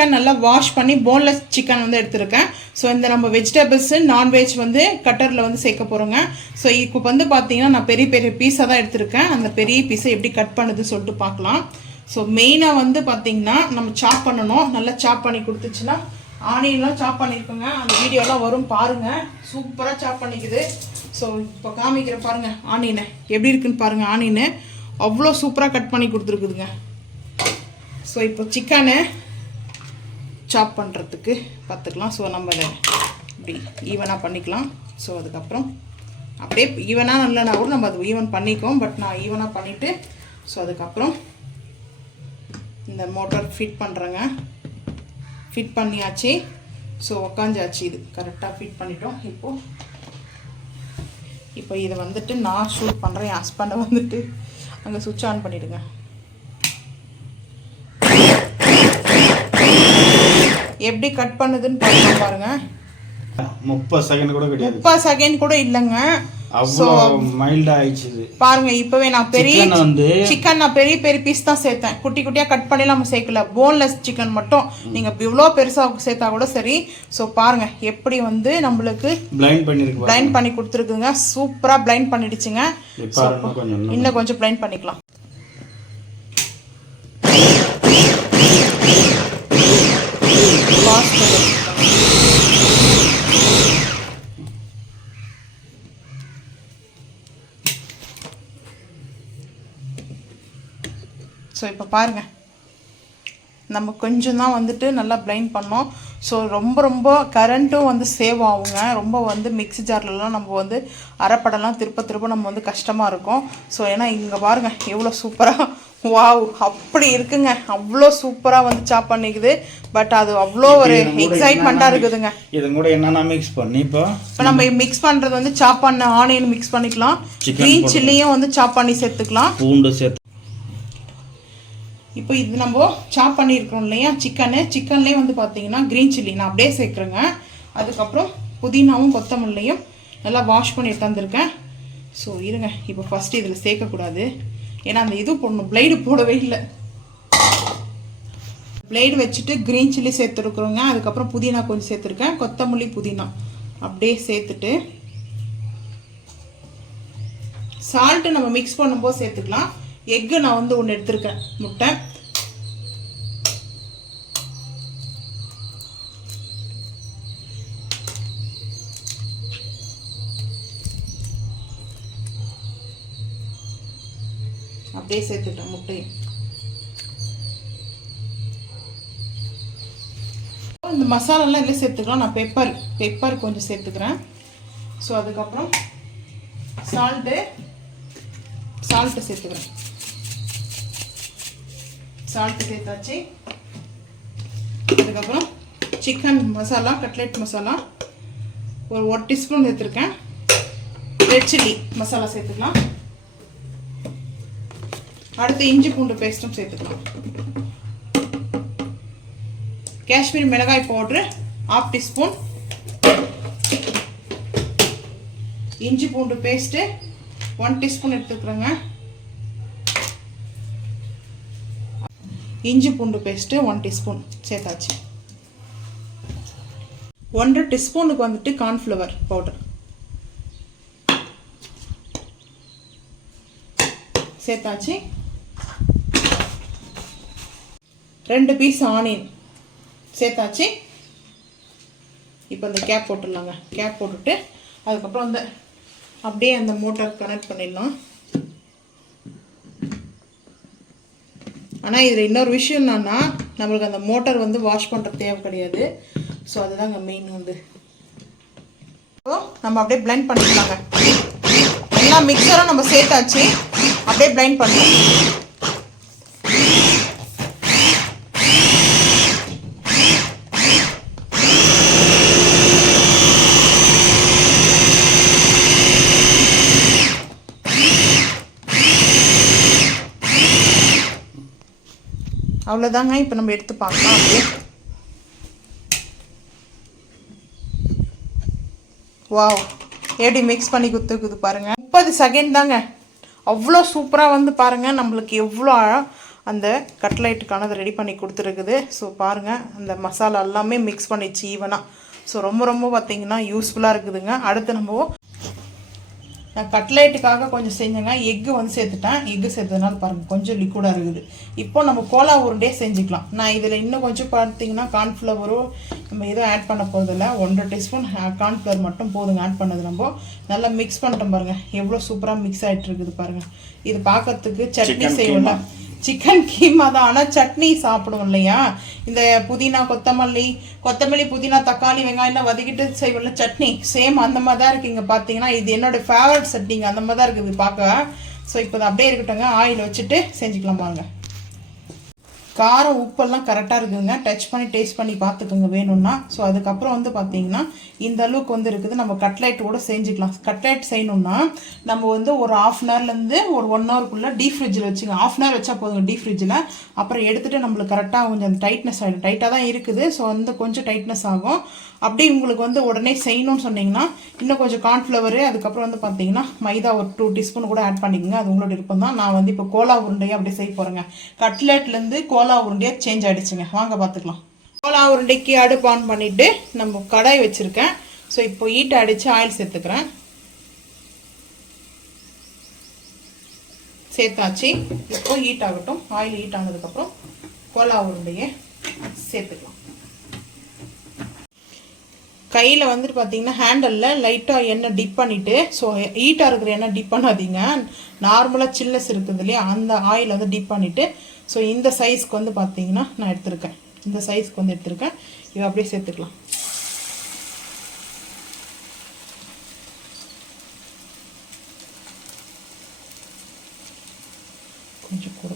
Chicken நல்லா wash பண்ணி boneless chicken வந்து எடுத்துருக்கேன். ஸோ இந்த நம்ம வெஜிடபிள்ஸு நான்வெஜ் வந்து கட்டரில் வந்து சேர்க்க போகிறோங்க. ஸோ இப்போ வந்து பார்த்தீங்கன்னா நான் பெரிய பெரிய பீஸாக தான் எடுத்திருக்கேன். அந்த பெரிய பீஸை எப்படி கட் பண்ணுதுன்னு சொல்லிட்டு பார்க்கலாம். ஸோ மெயினாக வந்து பார்த்தீங்கன்னா நம்ம சாப் பண்ணணும். நல்லா சாப் பண்ணி கொடுத்துச்சுன்னா ஆனியன்லாம் சாப் பண்ணியிருக்கோங்க. அந்த வீடியோலாம் வரும் பாருங்கள். சூப்பராக சாப் பண்ணிக்குது. ஸோ இப்போ காமிக்கிற பாருங்கள் ஆனியனை எப்படி இருக்குன்னு பாருங்கள். ஆனியனு அவ்வளோ சூப்பராக கட் பண்ணி கொடுத்துருக்குதுங்க. ஸோ இப்போ சிக்கனை சாப் பண்ணுறதுக்கு பார்த்துக்கலாம். ஸோ நம்ம அதை இப்படி ஈவனாக பண்ணிக்கலாம். ஸோ அதுக்கப்புறம் அப்படியே ஈவனாக இல்லைனா கூட நம்ம அது ஈவன் பண்ணிக்குவோம். பட் நான் ஈவனாக பண்ணிவிட்டு ஸோ அதுக்கப்புறம் இந்த மோட்டார் ஃபிட் பண்ணுறேங்க. ஃபிட் பண்ணியாச்சு. ஸோ உக்காஞ்சாச்சு. இது கரெக்டாக ஃபிட் பண்ணிட்டோம். இப்போ இதை வந்துட்டு நான் ஷூட் பண்ணுறேன். என் ஹஸ்பண்டை வந்துட்டு அங்கே சுவிட்ச் ஆன் பண்ணிவிடுங்க. எப்படி கட் பண்ணுதுன்னு பாருங்க. 30 செகண்ட் கூட கிடையாது. 30 செகண்ட் கூட இல்லைங்க. அவ்வளோ மைல்டா ஆயிடுச்சு பாருங்க. இப்பவே நான் சிக்கன் நான் பெரிய பெரிய பீஸ் தான் சேர்த்தேன். குட்டி குட்டியா கட் பண்ணி நம்ம சேர்க்கல. போன்லெஸ் சிக்கன் மட்டும் நீங்க இவ்வளோ பெருசா சேர்த்தா கூட சரி. ஸோ பாருங்க எப்படி வந்து நம்மளுக்கு பிளைண்ட் பண்ணி கொடுத்துருக்குங்க. சூப்பரா பிளைண்ட் பண்ணிடுச்சுங்க. இன்னும் கொஞ்சம் பிளைண்ட் பண்ணிக்கலாம். ஸோ இப்போ பாருங்கள் நம்ம கொஞ்சம் தான் வந்துட்டு நல்லா பிளைண்ட் பண்ணோம். ஸோ ரொம்ப கரண்ட்டும் வந்து சேவ் ஆகுங்க. ரொம்ப வந்து மிக்ஸி ஜார்லலாம் நம்ம வந்து அரைப்படலாம் திருப்ப நம்ம வந்து கஷ்டமாக இருக்கும். ஸோ ஏன்னா இங்கே பாருங்கள் எவ்வளோ சூப்பராக வாவ் அப்படி இருக்குங்க. அவ்வளோ சூப்பராக வந்து சாப் பண்ணிக்குது. பட் அது அவ்வளோ ஒரு எக்ஸைட்மெண்ட்டாக இருக்குதுங்க. இது கூட என்னென்ன மிக்ஸ் பண்ணி இப்போ நம்ம மிக்ஸ் பண்ணுறது வந்து சாப் பண்ண ஆனியன் மிக்ஸ் பண்ணிக்கலாம். க்ரீன் சில்லியும் வந்து சாப் பண்ணி சேர்த்துக்கலாம். பூண்டு சேர்த்து இப்போ இது நம்ம சாப் பண்ணியிருக்கோம் இல்லையா சிக்கன்லேயே வந்து பார்த்தீங்கன்னா க்ரீன் சில்லி நான் அப்படியே சேர்க்குறேங்க. அதுக்கப்புறம் புதினாவும் கொத்தமல்லியும் நல்லா வாஷ் பண்ணி எடுத்துருக்கேன். ஸோ இருங்க இப்போ ஃபஸ்ட்டு இதில் சேர்க்கக்கூடாது. ஏன்னா அந்த இது போடணும். பிளேடு போடவே இல்லை. பிளேடு வச்சுட்டு க்ரீன் சில்லி சேர்த்துருக்குறோங்க. அதுக்கப்புறம் புதினா கொஞ்சம் சேர்த்துருக்கேன். கொத்தமல்லி புதினா அப்படியே சேர்த்துட்டு சால்ட்டு நம்ம மிக்ஸ் பண்ணும்போது சேர்த்துக்கலாம். எக்கு நான் வந்து ஒன்று எடுத்துருக்கேன். முட்டை அப்படியே சேர்த்துட்டேன். முட்டையும் இந்த மசாலாலாம் இதில் சேர்த்துக்கலாம். நான் பெப்பர் கொஞ்சம் சேர்த்துக்கிறேன். ஸோ அதுக்கப்புறம் சால்ட்டு சேர்த்துக்கிறேன். சால்ட்டு சேர்த்தாச்சு. அதுக்கப்புறம் சிக்கன் மசாலா கட்லெட் மசாலா ஒரு 1 டீஸ்பூன் சேர்த்துருக்கேன். ரெட் சில்லி மசாலா சேர்த்துக்கலாம். அடுத்து இஞ்சி பூண்டு பேஸ்ட்டும் சேர்த்துக்கலாம். காஷ்மீரி மிளகாய் பவுட்ரு 1/2 டீஸ்பூன். இஞ்சி பூண்டு பேஸ்ட்டு 1 டீஸ்பூன் எடுத்துக்கிறேங்க. இஞ்சி பூண்டு பேஸ்ட்டு 1 டீஸ்பூன் சேர்த்தாச்சு. 1/2 டீஸ்பூனுக்கு வந்துட்டு கார்ன்ஃப்ளவர் பவுடர் சேர்த்தாச்சு. 2 பீஸ் ஆனியன் சேர்த்தாச்சு. இப்போ இந்த கேப் போட்டுடலாங்க. கேப் போட்டுட்டு அதுக்கப்புறம் அந்த அப்படியே அந்த மோட்டார் கனெக்ட் பண்ணிடலாம். ஆனால் இதில் இன்னொரு விஷயம் என்னன்னா நம்மளுக்கு அந்த மோட்டார் வந்து வாஷ் பண்ணுற தேவை கிடையாது. ஸோ அதுதாங்க மெயின் வந்து. ஸோ நம்ம அப்படியே பிளெண்ட் பண்ணிக்கலாங்க. எல்லா மிக்சரும் நம்ம சேர்த்தாச்சு. அப்படியே பிளெண்ட் பண்ணலாம். அவ்வளோதாங்க. இப்போ நம்ம எடுத்து பார்க்கலாம். அப்படியே வாவ் எப்படி மிக்ஸ் பண்ணி கொடுத்துருக்குது பாருங்கள். 30 செகண்ட் தாங்க. அவ்வளோ சூப்பராக வந்து பாருங்கள் நம்மளுக்கு எவ்வளோ அந்த கட்லைட்டுக்கானதை ரெடி பண்ணி கொடுத்துருக்குது. ஸோ பாருங்கள், அந்த மசாலா எல்லாமே மிக்ஸ் பண்ணிச்சு ஈவனாக. ஸோ ரொம்ப ரொம்ப பார்த்திங்கன்னா யூஸ்ஃபுல்லாக இருக்குதுங்க. அடுத்து நம்ம நான் கட்லைட்டுக்காக கொஞ்சம் செஞ்சேங்க. எக்கு வந்து சேர்த்துட்டேன். எக்கு சேர்த்ததுனால பாருங்கள் கொஞ்சம் லிக்விடாக இருக்குது. இப்போ நம்ம கோலா உருண்டையே செஞ்சுக்கலாம். நான் இதில் இன்னும் கொஞ்சம் பார்த்தீங்கன்னா கார்ன்ஃப்ளவரும் நம்ம எதுவும் ஆட் பண்ண போகிறதில்ல. 1.5 டீஸ்பூன் கார்ன்ஃப்ளவர் மட்டும் போதுங்க ஆட் பண்ணது. நம்ம நல்லா மிக்ஸ் பண்ணிட்டோம் பாருங்கள், எவ்வளோ சூப்பராக மிக்ஸ் ஆகிட்டு இருக்குது பாருங்கள். இது பார்க்கறதுக்கு சட்னி செய்வோம்ல, சிக்கன் கீமா தான். ஆனால் சட்னி சாப்பிடும் இல்லையா, இந்த புதினா கொத்தமல்லி புதினா தக்காளி வெங்காயம்லாம் வதக்கிட்டு செய்வோம்ல சட்னி, சேம் அந்த மாதிரி தான் இருக்குது. இங்கே பார்த்தீங்கன்னா இது என்னோடய ஃபேவரட் சட்னிங்க, அந்த மாதிரி தான் இருக்குது பார்க்க. ஸோ இப்போ அப்படியே இருக்கட்டுங்க, ஆயில் வச்சுட்டு செஞ்சுக்கலாம் பாருங்க. காரம் உப்பெல்லாம் கரெக்டாக இருக்குதுங்க. டச் பண்ணி டேஸ்ட் பண்ணி பார்த்துக்கோங்க வேணும்னா. ஸோ அதுக்கப்புறம் வந்து பார்த்தீங்கன்னா இந்த அளவுக்கு வந்து இருக்குது. நம்ம கட்லைட் கூட செஞ்சுக்கலாம். கட்லைட் செய்யணும்னா நம்ம வந்து ஒரு 1/2 ஹவர்லேருந்து ஒரு 1 ஹவருக்குள்ளே டீப் ஃப்ரிட்ஜில் வச்சுங்க. 1/2 ஹவர் வச்சா போதுங்க டீப் ஃப்ரிட்ஜில். அப்புறம் எடுத்துகிட்டு நம்மளுக்கு கரெக்டாக கொஞ்சம் அந்த டைட்னஸ் ஆகிடும். டைட்டாக தான் இருக்குது. ஸோ வந்து கொஞ்சம் டைட்னஸ் ஆகும். அப்படி உங்களுக்கு வந்து உடனே செய்யணும்னு சொன்னீங்கன்னா இன்னும் கொஞ்சம் கார்ன்ஃப்ளவரு, அதுக்கப்புறம் வந்து பார்த்தீங்கன்னா மைதா ஒரு 2 டீஸ்பூன் கூட ஆட் பண்ணிக்கோங்க. அது உங்களோட விருப்பம் தான். நான் வந்து இப்போ கோலா உருண்டையாக அப்படியே செய்ய போகிறேங்க. கட்லெட்லேருந்து கோலா உருண்டையாக சேஞ்ச் ஆகிடுச்சுங்க. வாங்க பார்த்துக்கலாம். கோலா உருண்டைக்கு அடுப்பு ஆன் பண்ணிவிட்டு நம்ம கடாய் வச்சுருக்கேன். ஸோ இப்போ ஹீட் அடித்து ஆயில் சேர்த்துக்கிறேன். சேர்த்தாச்சு. இப்போ ஹீட் ஆகட்டும். ஆயில் ஹீட் ஆனதுக்கப்புறம் கோலா உருண்டையை சேர்த்துக்கலாம். கையில் வந்துட்டு பார்த்தீங்கன்னா ஹேண்டலில் லைட்டாக எண்ணெய் டிப் பண்ணிவிட்டு, ஸோ ஹீட்டாக இருக்கிற எண்ணெய் டிப் பண்ணாதீங்க. நார்மலாக சில்னஸ் இருக்குது இல்லையா, அந்த ஆயில் வந்து டிப் பண்ணிவிட்டு, ஸோ இந்த சைஸ்க்கு வந்து பார்த்தீங்கன்னா நான் எடுத்திருக்கேன். இந்த சைஸ்க்கு வந்து எடுத்திருக்கேன். இதை அப்படியே சேர்த்துக்கலாம். கொஞ்சம் கூட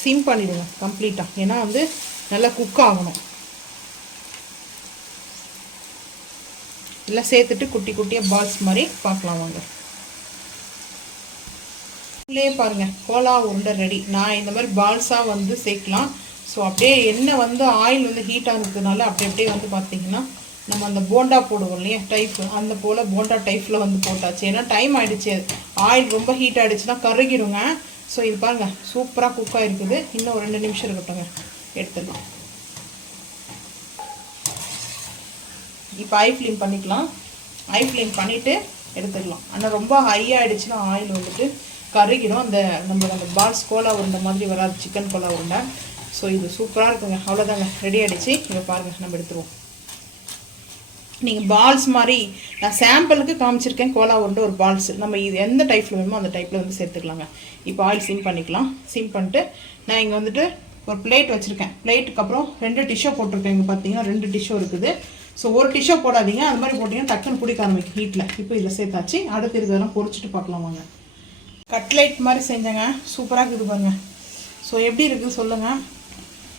சிம் பண்ணிடுங்க கம்ப்ளீட்டாக. ஏன்னா வந்து நல்லா குக் ஆகணும். எல்லாம் சேர்த்துட்டு குட்டி குட்டியாக பால்ஸ் மாதிரி பார்க்கலாம் வாங்க. உள்ளே பாருங்கள், கோலா உருண்டை ரெடி. நான் இந்த மாதிரி பால்ஸாக வந்து சேர்க்கலாம். ஸோ அப்படியே எண்ணெய் வந்து ஆயில் வந்து ஹீட் ஆகுறதுனால அப்படியே வந்து பார்த்தீங்கன்னா நம்ம அந்த போண்டா போடுவோம் இல்லையா டைப், அந்த போல் போண்டா டைப்பில் வந்து போட்டாச்சு. ஏன்னா டைம் ஆகிடுச்சு. ஆயில் ரொம்ப ஹீட் ஆகிடுச்சுன்னா கருகிடுங்க. ஸோ இது பாருங்கள் சூப்பராக குக்காக இருக்குது. இன்னும் ஒரு 2 நிமிஷம் இருக்கட்டுங்க, எடுத்துடலாம். இப்போ ஐ ஃப்ளேம் பண்ணிக்கலாம். ஐ ஃப்ளேம் பண்ணிவிட்டு எடுத்துடலாம். ஆனால் ரொம்ப ஹையாகிடுச்சுன்னா ஆயில் வந்துட்டு கருகிடும். நம்ம அந்த பால்ஸ் கோலா உருண்டை மாதிரி வராது, சிக்கன் கோலா உருண்டை. ஸோ இது சூப்பராக இருக்குங்க. அவ்வளோதாங்க, ரெடி ஆகிடுச்சு. இதை பாருங்கள், நம்ம எடுத்துருவோம். நீங்கள் பால்ஸ் மாதிரி நான் சாம்பிளுக்கு காமிச்சிருக்கேன். கோலா உருண்டை ஒரு பால்ஸ். நம்ம இது எந்த டைப்பில் வேணுமோ அந்த டைப்பில் வந்து சேர்த்துக்கலாங்க. இப்போ ஆயில் சிம் பண்ணிக்கலாம். சிம் பண்ணிட்டு நான் இங்கே வந்துட்டு ஒரு பிளேட் வச்சுருக்கேன். பிளேட்டுக்கு அப்புறம் 2 டிஷ்ஷோ போட்டிருக்கேன். இங்கே பார்த்தீங்கன்னா 2 டிஷ்ஷோ இருக்குது. ஸோ ஒரு டிஷ்ஷோ போடாதீங்க, அது மாதிரி போட்டிங்கன்னா டக்குன்னு பிடிக்க ஆரம்பிக்கும் ஹீட்டில். இப்போ இதில் சேர்த்தாச்சு. அடுத்து இதெல்லாம் பொரிச்சிட்டு பார்க்கலாம் வாங்க. கட்லைட் மாதிரி செஞ்சேங்க, சூப்பராக இருக்குது பாருங்க. ஸோ எப்படி இருக்குது சொல்லுங்கள்.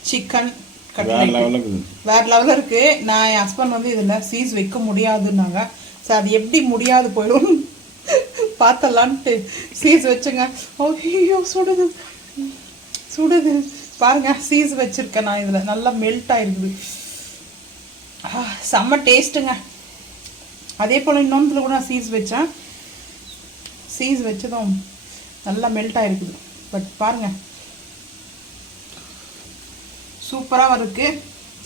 சிக்கன் கட்லைட் வேறு லெவலில் இருக்குது. நான் என் ஹஸ்பண்ட் வந்து இதில் சீஸ் வைக்க முடியாதுன்னாங்க. ஸோ அது எப்படி முடியாது போயிடும் பார்த்தலான்ட்டு சீஸ் வச்சுங்க. ஐயோ சுடுது சுடுது பாருங்கள். சீஸ் வச்சுருக்கேன் நான் இதில். நல்லா மெல்ட் ஆகிருக்குது. செம்ம டேஸ்ட்டுங்க. அதே போல் இன்னொன்றுல கூட நான் சீஸ் வச்சேன். சீஸ் வச்சதும் நல்லா மெல்ட் ஆகிருக்குது. பட் பாருங்கள் சூப்பராக இருக்குது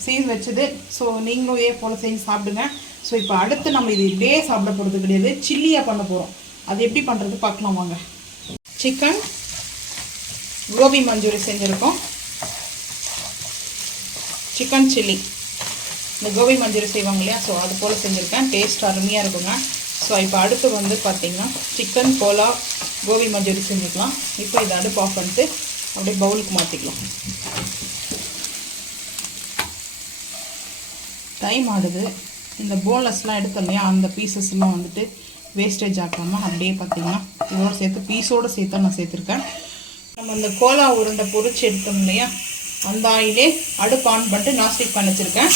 சீஸ் வச்சது. ஸோ நீங்களும் இதே போல் செஞ்சு சாப்பிடுங்க. ஸோ இப்போ அடுத்து நம்ம இது இப்படியே சாப்பிட போகிறது கிடையாது, சில்லியாக பண்ண போகிறோம். அது எப்படி பண்ணுறது பார்க்கலாம் வாங்க. சிக்கன் கோபி மஞ்சூரி செஞ்சுருக்கோம். சிக்கன் சில்லி, இந்த கோபி மஞ்சூரி செய்வாங்க இல்லையா, ஸோ அது போல் செஞ்சுருக்கேன். டேஸ்ட் அருமையாக இருக்குங்க. ஸோ இப்போ அடுத்து வந்து பார்த்திங்கன்னா சிக்கன் கோலா கோபி மஞ்சூரி செஞ்சுக்கலாம். இப்போ இதை அடுப்பு ஆஃப் பண்ணிட்டு அப்படியே பவுலுக்கு மாற்றிக்கலாம். டைம் ஆடுது. இந்த போன்லெஸ்லாம் எடுத்தோம் இல்லையா, அந்த பீசஸ்லாம் வந்துட்டு வேஸ்டேஜ் ஆக்காமல் அப்படியே பார்த்திங்கன்னா இதோடு சேர்த்து பீஸோடு சேர்த்து நான் சேர்த்துருக்கேன். நம்ம இந்த கோலா உருண்டை பொரிச்சு எடுத்தோம் இல்லையா, அந்த ஆயிலே அடுப்பு ஆன் பண்ணிட்டு நாஸ்டிக் பண்ணி வச்சுருக்கேன்.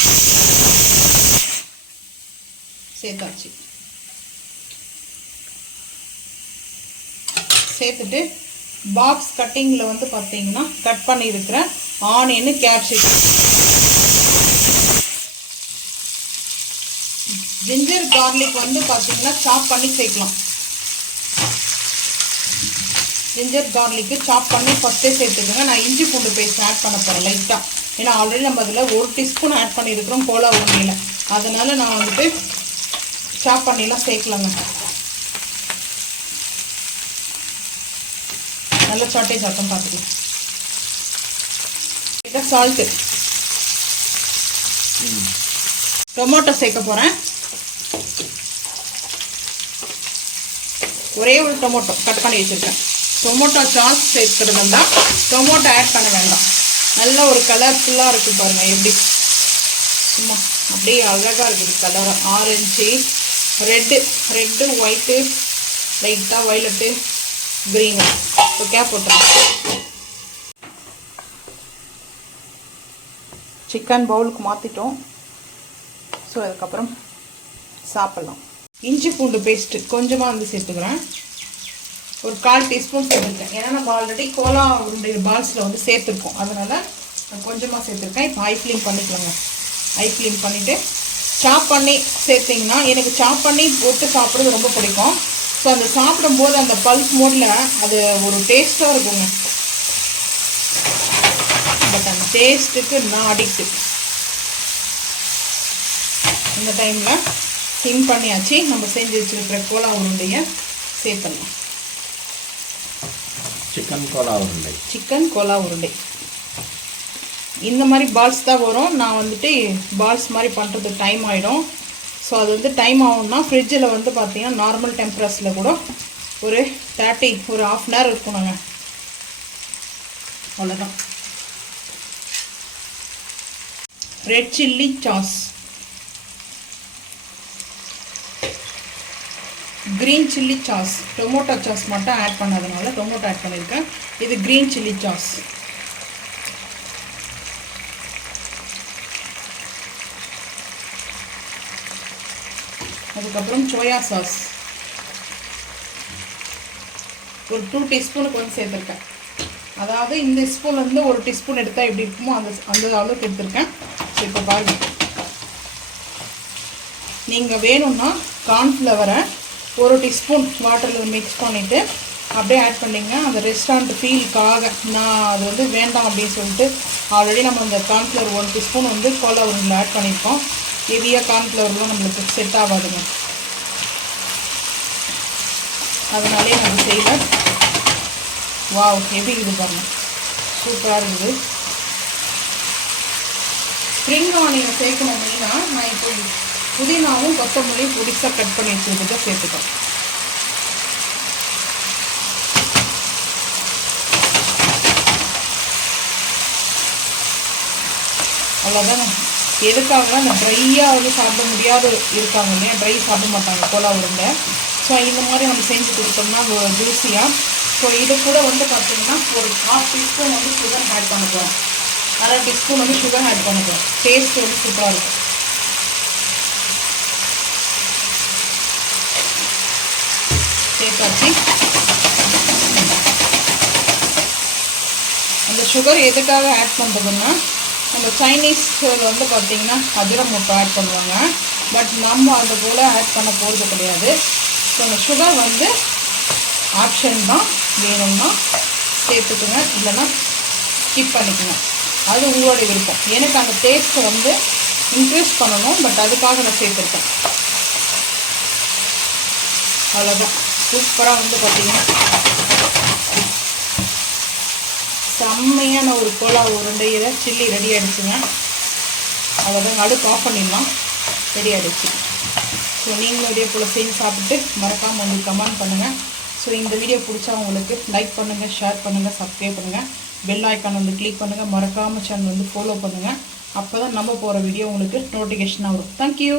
சேர்த்தாச்சு. சேர்த்துட்டு பாக்ஸ் கட்டிங்கில் வந்து பார்த்தீங்கன்னா கட் பண்ணியிருக்கிறேன் ஆனியனு கேப்சிகம். ஜிஞ்சர் கார்லிக் வந்து பார்த்தீங்கன்னா சாப் பண்ணி சேர்க்கலாம். ஜிஞ்சர் கார்லிக்கு சாப் பண்ணி ஃபஸ்ட்டே சேர்த்துக்கோங்க. நான் இஞ்சி பூண்டு பேஸ்ட் ஆட் பண்ண போகிறேன் லைட்டாக. ஏன்னா ஆல்ரெடி நம்ம அதில் 1 டீஸ்பூன் ஆட் பண்ணியிருக்கிறோம் கோலா உருண்டையில். அதனால் நான் வந்துட்டு சாப் பண்ணிலாம் சேர்க்கலாங்க. நல்ல சாட்டேஜ் ஆட்டம் பார்த்துக்கலாம். இதை சால்ட்டு, டொமேட்டோ சேர்க்க போகிறேன். ஒரே ஒரு டொமேட்டோ கட் பண்ணி வச்சுருக்கேன். டொமேட்டோ சாஸ் சேர்த்துறது தான் டொமேட்டோ ஆட் பண்ண வேண்டாம். நல்ல ஒரு கலர்ஃபுல்லாக இருக்குது பாருங்கள். எப்படி சும்மா அப்படியே அழகாக இருக்குது கலர். ஆரஞ்சு, ரெட்டு ஒயிட்டு, லைட்டாக வயலட்டு, க்ரீனு. ஓகே போட்டுருக்கேன். சிக்கன் பவுலுக்கு மாற்றிட்டோம். ஸோ அதுக்கப்புறம் சாப்பிட்லாம். இஞ்சி பூண்டு பேஸ்ட்டு கொஞ்சமாக வந்து சேர்த்துக்கிறேன். ஒரு 1/4 டீஸ்பூன் சேர்த்துருக்கேன். ஏன்னா நம்ம ஆல்ரெடி கோலா உருண்டை பால்ஸில் வந்து சேர்த்துருக்கோம். அதனால் நான் கொஞ்சமாக சேர்த்துருக்கேன். இப்போ ஐ ஃப்ளேம் பண்ணிக்கலாங்க. ஐ ஃப்ளேம் பண்ணிவிட்டு சாப் பண்ணி சேர்த்திங்கன்னா, எனக்கு சாப் பண்ணி போட்டு சாப்பிட்றது ரொம்ப பிடிக்கும். ஸோ அந்த சாப்பிடும்போது அந்த பல்ஸ் மோடில் அது ஒரு டேஸ்ட்டாக இருக்குங்க. பட் அந்த டேஸ்ட்டுக்கு நான் அடிக்ட்டு. இந்த டைமில் சிம் பண்ணியாச்சு. நம்ம செஞ்சு வச்சுருக்கிற கோலா உருண்டையை சேர்த்துடலாம். சிக்கன் கோலா உருண்டை இந்த மாதிரி பால்ஸ் தான் வரும். நான் வந்துட்டு பால்ஸ் மாதிரி பண்ணுறது டைம் ஆகிடும். ஸோ அது வந்து டைம் ஆகும்னா ஃப்ரிட்ஜில் வந்து பார்த்தீங்கன்னா நார்மல் டெம்பரேச்சரில் கூட ஒரு 1/2 அன் ஹவர் இருக்கணுங்க. அவ்வளோதான். Red chilli sauce, green chilli sauce, tomato sauce மட்டும் ஆட் பண்ணாதனால டொமேட்டோ ஆட் பண்ணியிருக்கேன். இது க்ரீன் சில்லி சாஸ். அதுக்கப்புறம் சோயா சாஸ் ஒரு 2 டீஸ்பூனுக்கு வந்து சேர்த்துருக்கேன். அதாவது இந்த ஸ்பூன் வந்து 1 டீஸ்பூன் எடுத்தால் எப்படி இருக்குமோ அந்த அளவுக்கு எடுத்துருக்கேன். ஸோ இப்போ பாருங்கள், நீங்கள் வேணும்னா கார்ன்ஃப்ளவரை 1 டீஸ்பூன் வாட்டரில் மிக்ஸ் பண்ணிவிட்டு அப்படியே ஆட் பண்ணிங்க. அந்த ரெஸ்டாரண்ட் ஃபீலுக்காக நான் அது வந்து வேண்டாம் அப்படின்னு சொல்லிட்டு ஆல்ரெடி நம்ம அந்த கார்ன்ஃப்ளவர் 1 டீஸ்பூன் வந்து கோலா உருண்டையில் ஆட் பண்ணியிருக்கோம். ஹெவியாக கார்ன்ஃப்ளவர்லாம் நம்மளுக்கு செட் ஆகாதுங்க. அதனாலே நம்ம செய்யல. வாவ், எப்படி இது பாருங்கள், சூப்பராக இருக்குது. ஸ்ப்ரிங் ஆனியன் சேர்க்கணும் மெயினாக. நான் இப்போ புதினாவும் கொத்தமல்லியும் பொடிசாக கட் பண்ணி வச்சுருக்கதை சேர்த்துக்கோம். அவ்வளோதானே. எதுக்காக அந்த ட்ரையாக வந்து சாப்பிட முடியாத இருக்காங்க இல்லையா, ட்ரை சாப்பிட மாட்டாங்க கோலா உருண்டை. ஸோ இந்த மாதிரி நம்ம செஞ்சு கொடுத்தோம்னா ஜூஸியாக. ஸோ இது கூட வந்து பார்த்திங்கன்னா ஒரு 1/2 டீஸ்பூன் வந்து சுகர் ஆட் பண்ண போகிறோம். 1/2 டீஸ்பூன் வந்து சுகர் ஆட் பண்ண போகிறோம். டேஸ்ட் வந்து சூப்பராக இருக்கும். சேர்த்தாச்சு. அந்த சுகர் எதுக்காக ஆட் பண்ணுறதுன்னா, நம்ம சைனீஸில் வந்து பார்த்திங்கன்னா அஜினமோட்டோ ஆட் பண்ணுவாங்க. பட் நம்ம அது போல் ஆட் பண்ண போகிறது கிடையாது. ஸோ அந்த சுகர் வந்து ஆப்ஷன் தான். வேணும்னா சேர்த்துக்குங்க, இல்லைன்னா ஸ்கிப் பண்ணிக்கோங்க. அது உங்களோட விருப்பம். எனக்கு அந்த டேஸ்ட்டை வந்து இன்க்ரீஸ் பண்ணணும். பட் அதுக்காக நான் சேர்த்துருக்கேன். அவ்வளோதான். சூப்பராக வந்து பார்த்திங்கன்னா செம்மையான ஒரு கோலா உருண்டையில் சில்லி ரெடி ஆகிடுச்சுங்க. அவ்வளோதான். அடுப்பு ஆஃப் பண்ணிடலாம். ரெடி ஆகிடுச்சு. ஸோ நீங்களும் இதே போல் செஞ்சு சாப்பிட்டு மறக்காமல் உங்களுக்கு கமெண்ட் பண்ணுங்கள். ஸோ இந்த வீடியோ பிடிச்சா உங்களுக்கு லைக் பண்ணுங்கள், ஷேர் பண்ணுங்கள், சப்ஸ்கிரைப் பண்ணுங்கள், பெல் ஐக்கான் வந்து கிளிக் பண்ணுங்கள். மறக்காமல் சேனல் வந்து ஃபாலோ பண்ணுங்கள். அப்போ தான் நம்ம போகிற வீடியோ உங்களுக்கு நோட்டிஃபிகேஷனாக வரும். தேங்க்யூ.